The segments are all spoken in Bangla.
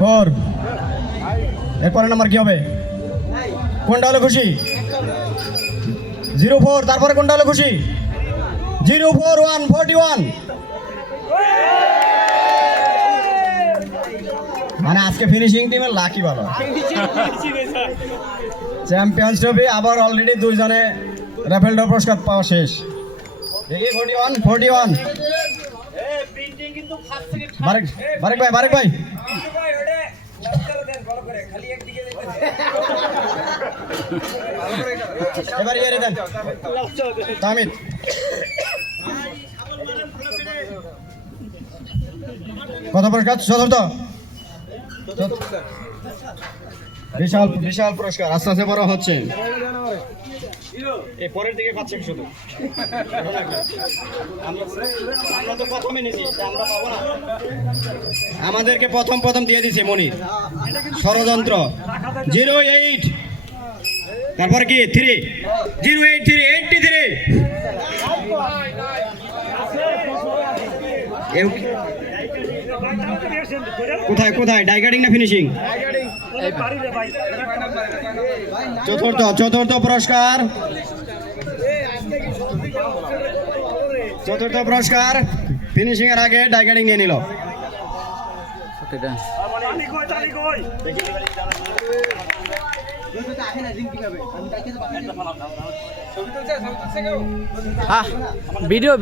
4। এরপরে নাম্বার কি হবে? কোনটা হলো খুশি? 04। তারপরে কোনটা হলো খুশি? 04141। মানে আজকে ফিনিশিং টিমের লাকি ভালো। চ্যাম্পিয়ন্স ট্রফি আবার অলরেডি দুইজনে রাফেল ড্র পুরস্কার পাওয়া শেষ। দেখি 41। বারেক ভাই এবার ইয়ে দেন তামিদ। কত পুরস্কার? চতুর্থ। বিশাল পুরস্কার আস্তে আস্তে বড় হচ্ছে। এই পরের দিকে পাচ্ছেন শুধু। আমরা তো প্রথমে নিয়েছি, আমরা পাবো না। আমাদেরকে প্রথম দিয়ে দিছে মনির ষড়যন্ত্র। 08। তারপর কি 3 083 83। কোথায় ডাইগার্ডিং না ফিনিশিং? চতুর্থ পুরস্কার। ফিনিশিং এর আগে ডাইগার্ডিং নিয়ে নিল।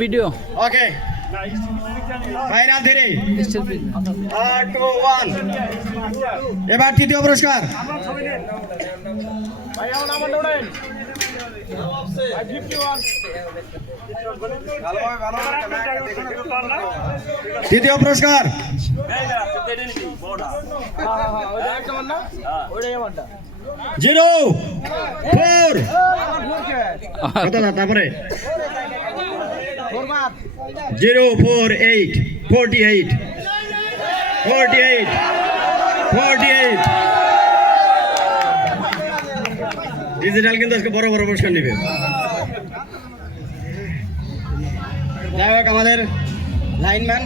ভিডিও ওকে ফাইনাল 3 2 1। এবার তৃতীয় পুরস্কার। তৃতীয় পুরস্কার 04। তারপরে 048 48 ডিজিটাল কিন্তু আজকে বড় পুরস্কার নেবে। যাই হোক আমাদের লাইনম্যান